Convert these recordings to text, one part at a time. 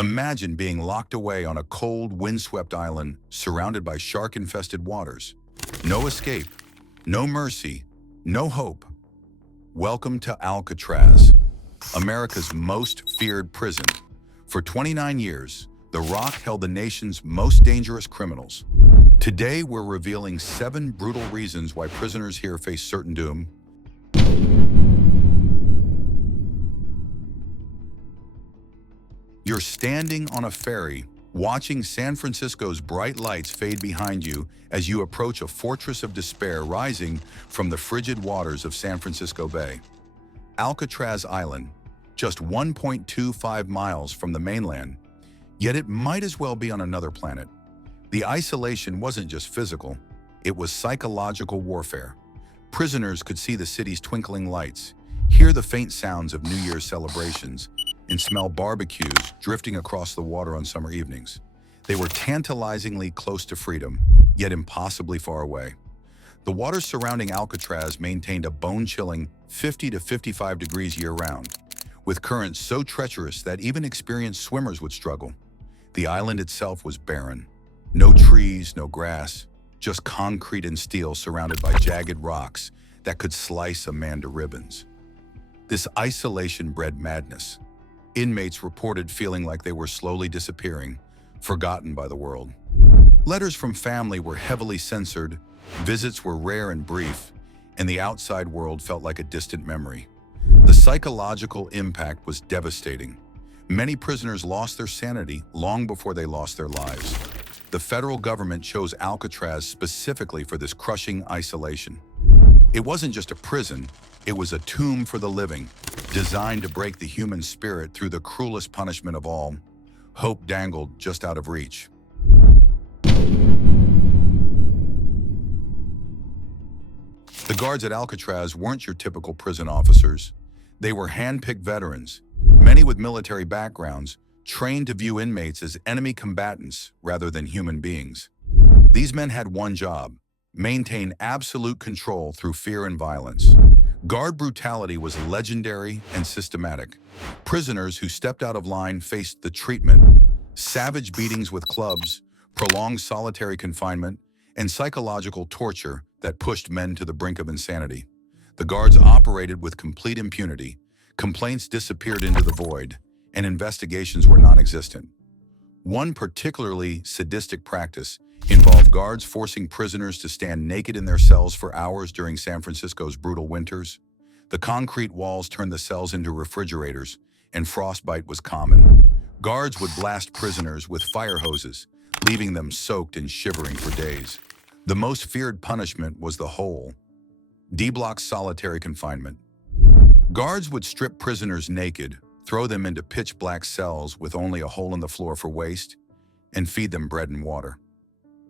Imagine being locked away on a cold, windswept island surrounded by shark-infested waters. No escape, no mercy, no hope. Welcome to Alcatraz, America's most feared prison. For 29 years, the Rock held the nation's most dangerous criminals. Today, we're revealing 7 brutal reasons why prisoners here face certain doom. You're standing on a ferry, watching San Francisco's bright lights fade behind you as you approach a fortress of despair rising from the frigid waters of San Francisco Bay. Alcatraz Island, just 1.25 miles from the mainland, yet it might as well be on another planet. The isolation wasn't just physical, it was psychological warfare. Prisoners could see the city's twinkling lights, hear the faint sounds of New Year's celebrations, and smell barbecues drifting across the water on summer evenings. They were tantalizingly close to freedom, yet impossibly far away. The waters surrounding Alcatraz maintained a bone-chilling 50 to 55 degrees year-round, with currents so treacherous that even experienced swimmers would struggle. The island itself was barren. No trees, no grass, just concrete and steel surrounded by jagged rocks that could slice a man to ribbons. This isolation bred madness. Inmates reported feeling like they were slowly disappearing, forgotten by the world. Letters from family were heavily censored, visits were rare and brief, and the outside world felt like a distant memory. The psychological impact was devastating. Many prisoners lost their sanity long before they lost their lives. The federal government chose Alcatraz specifically for this crushing isolation. It wasn't just a prison, it was a tomb for the living, designed to break the human spirit through the cruelest punishment of all. Hope dangled just out of reach. The guards at Alcatraz weren't your typical prison officers. They were hand-picked veterans, many with military backgrounds, trained to view inmates as enemy combatants rather than human beings. These men had one job: maintain absolute control through fear and violence. Guard brutality was legendary and systematic. Prisoners who stepped out of line faced the treatment: savage beatings with clubs, prolonged solitary confinement, and psychological torture that pushed men to the brink of insanity. The guards operated with complete impunity. Complaints disappeared into the void, and investigations were non-existent. One particularly sadistic practice involved guards forcing prisoners to stand naked in their cells for hours during San Francisco's brutal winters. The concrete walls turned the cells into refrigerators, and frostbite was common. Guards would blast prisoners with fire hoses, leaving them soaked and shivering for days. The most feared punishment was the hole. D-block solitary confinement. Guards would strip prisoners naked, throw them into pitch-black cells with only a hole in the floor for waste, and feed them bread and water.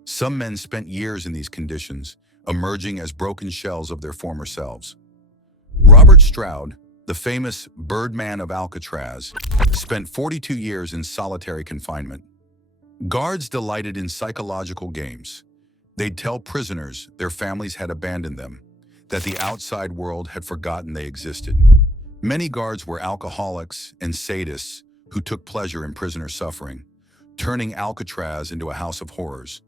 Some men spent years in these conditions, emerging as broken shells of their former selves. Robert Stroud, the famous Birdman of Alcatraz, spent 42 years in solitary confinement. Guards delighted in psychological games. They'd tell prisoners their families had abandoned them, that the outside world had forgotten they existed. Many guards were alcoholics and sadists who took pleasure in prisoner suffering, turning Alcatraz into a house of horrors.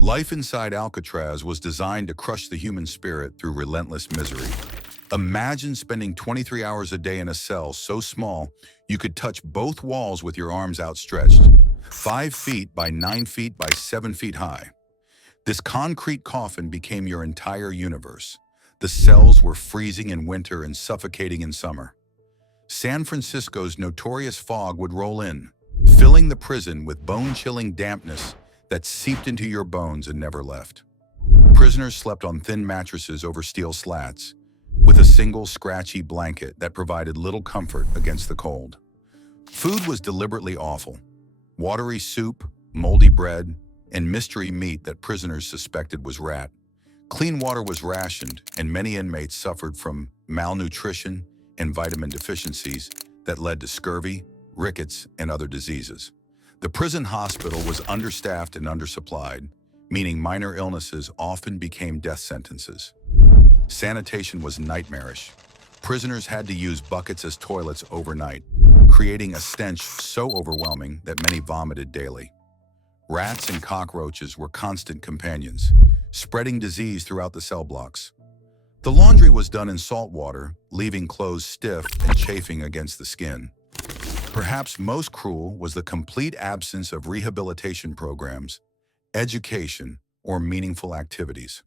Life inside Alcatraz was designed to crush the human spirit through relentless misery. Imagine spending 23 hours a day in a cell so small you could touch both walls with your arms outstretched, 5 feet by 9 feet by 7 feet high. This concrete coffin became your entire universe. The cells were freezing in winter and suffocating in summer. San Francisco's notorious fog would roll in, filling the prison with bone-chilling dampness that seeped into your bones and never left. Prisoners slept on thin mattresses over steel slats, with a single scratchy blanket that provided little comfort against the cold. Food was deliberately awful: watery soup, moldy bread, and mystery meat that prisoners suspected was rat. Clean water was rationed, and many inmates suffered from malnutrition and vitamin deficiencies that led to scurvy, rickets, and other diseases. The prison hospital was understaffed and undersupplied, meaning minor illnesses often became death sentences. Sanitation was nightmarish. Prisoners had to use buckets as toilets overnight, creating a stench so overwhelming that many vomited daily. Rats and cockroaches were constant companions, spreading disease throughout the cell blocks. The laundry was done in salt water, leaving clothes stiff and chafing against the skin. Perhaps most cruel was the complete absence of rehabilitation programs, education, or meaningful activities.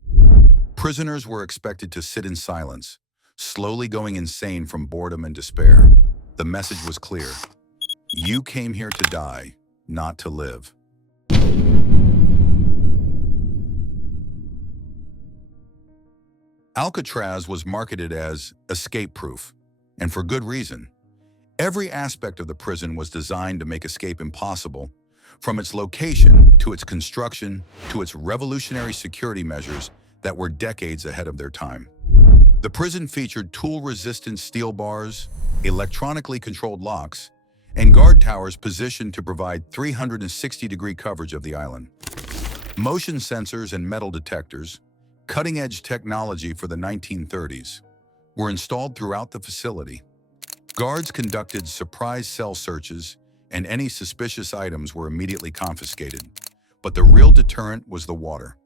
Prisoners were expected to sit in silence, slowly going insane from boredom and despair. The message was clear: you came here to die, not to live. Alcatraz was marketed as escape-proof, and for good reason. Every aspect of the prison was designed to make escape impossible, from its location to its construction to its revolutionary security measures that were decades ahead of their time. The prison featured tool-resistant steel bars, electronically controlled locks, and guard towers positioned to provide 360-degree coverage of the island. Motion sensors and metal detectors, cutting-edge technology for the 1930s, were installed throughout the facility. Guards conducted surprise cell searches, and any suspicious items were immediately confiscated. But the real deterrent was the water.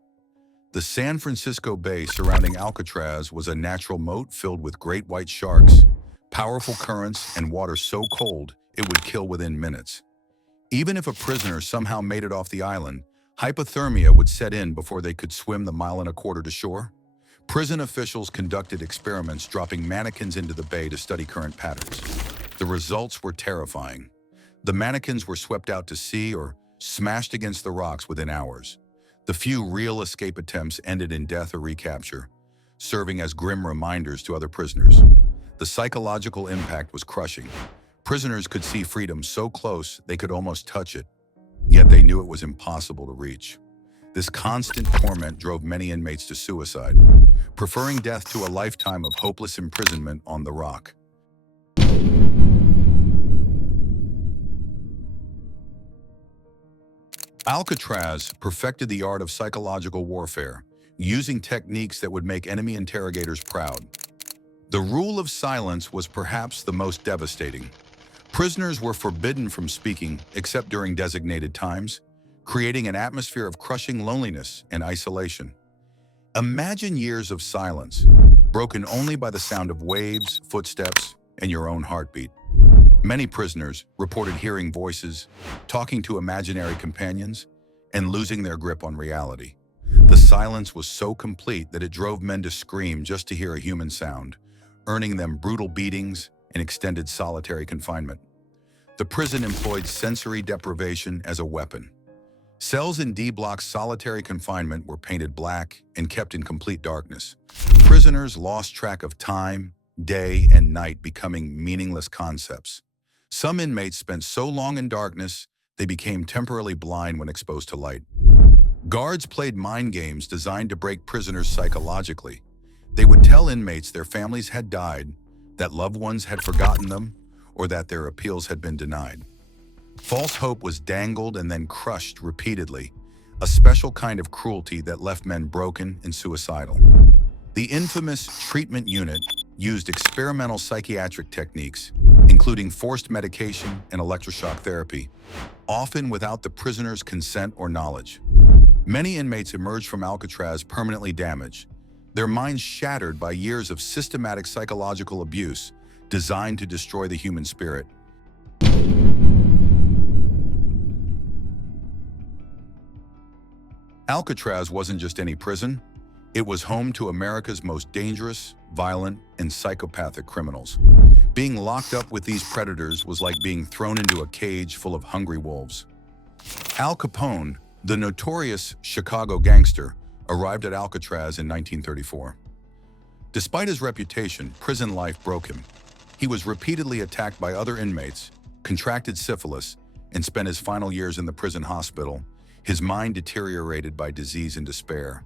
The San Francisco Bay surrounding Alcatraz was a natural moat filled with great white sharks, powerful currents, and water so cold it would kill within minutes. Even if a prisoner somehow made it off the island, hypothermia would set in before they could swim the 1.25 miles to shore. Prison officials conducted experiments dropping mannequins into the bay to study current patterns. The results were terrifying. The mannequins were swept out to sea or smashed against the rocks within hours. The few real escape attempts ended in death or recapture, serving as grim reminders to other prisoners. The psychological impact was crushing. Prisoners could see freedom so close they could almost touch it, yet they knew it was impossible to reach. This constant torment drove many inmates to suicide, preferring death to a lifetime of hopeless imprisonment on the rock. Alcatraz perfected the art of psychological warfare, using techniques that would make enemy interrogators proud. The rule of silence was perhaps the most devastating. Prisoners were forbidden from speaking except during designated times, creating an atmosphere of crushing loneliness and isolation. Imagine years of silence, broken only by the sound of waves, footsteps, and your own heartbeat. Many prisoners reported hearing voices, talking to imaginary companions, and losing their grip on reality. The silence was so complete that it drove men to scream just to hear a human sound, earning them brutal beatings and extended solitary confinement. The prison employed sensory deprivation as a weapon. Cells in D-block solitary confinement were painted black and kept in complete darkness. Prisoners lost track of time, day, and night, becoming meaningless concepts. Some inmates spent so long in darkness, they became temporarily blind when exposed to light. Guards played mind games designed to break prisoners psychologically. They would tell inmates their families had died, that loved ones had forgotten them, or that their appeals had been denied. False hope was dangled and then crushed repeatedly, a special kind of cruelty that left men broken and suicidal. The infamous treatment unit used experimental psychiatric techniques, including forced medication and electroshock therapy, often without the prisoner's consent or knowledge. Many inmates emerged from Alcatraz permanently damaged, their minds shattered by years of systematic psychological abuse designed to destroy the human spirit. Alcatraz wasn't just any prison. It was home to America's most dangerous, violent, and psychopathic criminals. Being locked up with these predators was like being thrown into a cage full of hungry wolves. Al Capone, the notorious Chicago gangster, arrived at Alcatraz in 1934. Despite his reputation, prison life broke him. He was repeatedly attacked by other inmates, contracted syphilis, and spent his final years in the prison hospital, his mind deteriorated by disease and despair.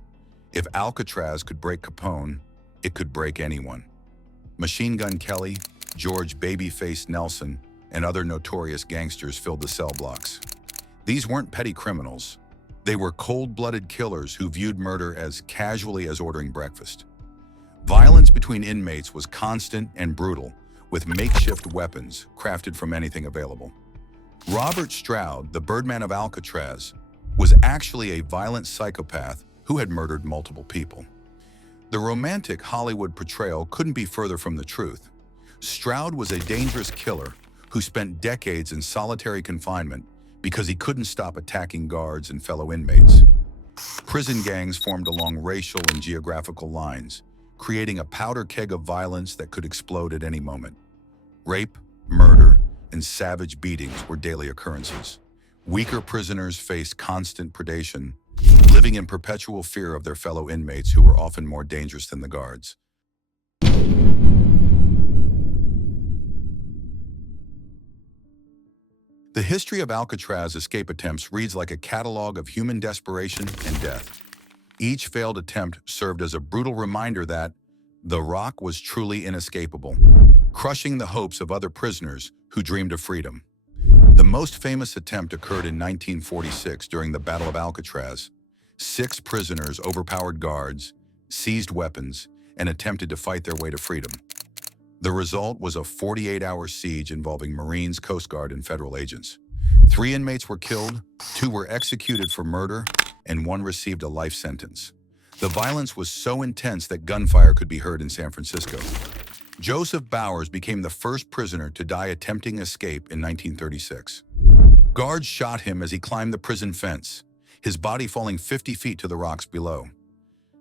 If Alcatraz could break Capone, it could break anyone. Machine Gun Kelly, George Babyface Nelson, and other notorious gangsters filled the cell blocks. These weren't petty criminals. They were cold-blooded killers who viewed murder as casually as ordering breakfast. Violence between inmates was constant and brutal, with makeshift weapons crafted from anything available. Robert Stroud, the Birdman of Alcatraz, was actually a violent psychopath who had murdered multiple people. The romantic Hollywood portrayal couldn't be further from the truth. Stroud was a dangerous killer who spent decades in solitary confinement because he couldn't stop attacking guards and fellow inmates. Prison gangs formed along racial and geographical lines, creating a powder keg of violence that could explode at any moment. Rape, murder, and savage beatings were daily occurrences. Weaker prisoners faced constant predation, living in perpetual fear of their fellow inmates who were often more dangerous than the guards. The history of Alcatraz escape attempts reads like a catalog of human desperation and death. Each failed attempt served as a brutal reminder that the Rock was truly inescapable, crushing the hopes of other prisoners who dreamed of freedom. The most famous attempt occurred in 1946 during the Battle of Alcatraz. 6 prisoners overpowered guards, seized weapons, and attempted to fight their way to freedom. The result was a 48-hour siege involving Marines, Coast Guard, and federal agents. 3 inmates were killed, 2 were executed for murder, and 1 received a life sentence. The violence was so intense that gunfire could be heard in San Francisco. Joseph Bowers became the first prisoner to die attempting escape in 1936. Guards shot him as he climbed the prison fence, his body falling 50 feet to the rocks below.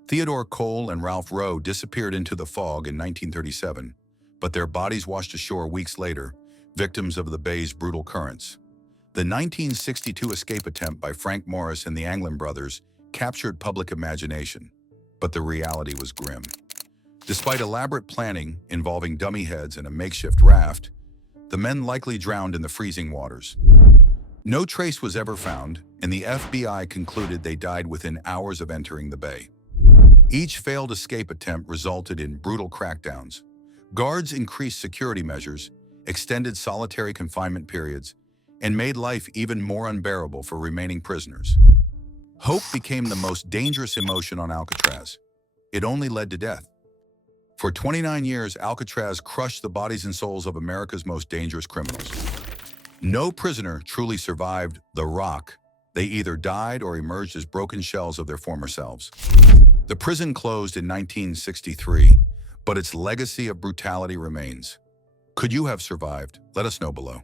Theodore Cole and Ralph Rowe disappeared into the fog in 1937, but their bodies washed ashore weeks later, victims of the bay's brutal currents. The 1962 escape attempt by Frank Morris and the Anglin brothers captured public imagination, but the reality was grim. Despite elaborate planning involving dummy heads and a makeshift raft, the men likely drowned in the freezing waters. No trace was ever found, and the FBI concluded they died within hours of entering the bay. Each failed escape attempt resulted in brutal crackdowns. Guards increased security measures, extended solitary confinement periods, and made life even more unbearable for remaining prisoners. Hope became the most dangerous emotion on Alcatraz. It only led to death. For 29 years, Alcatraz crushed the bodies and souls of America's most dangerous criminals. No prisoner truly survived the Rock. They either died or emerged as broken shells of their former selves. The prison closed in 1963, but its legacy of brutality remains. Could you have survived? Let us know below.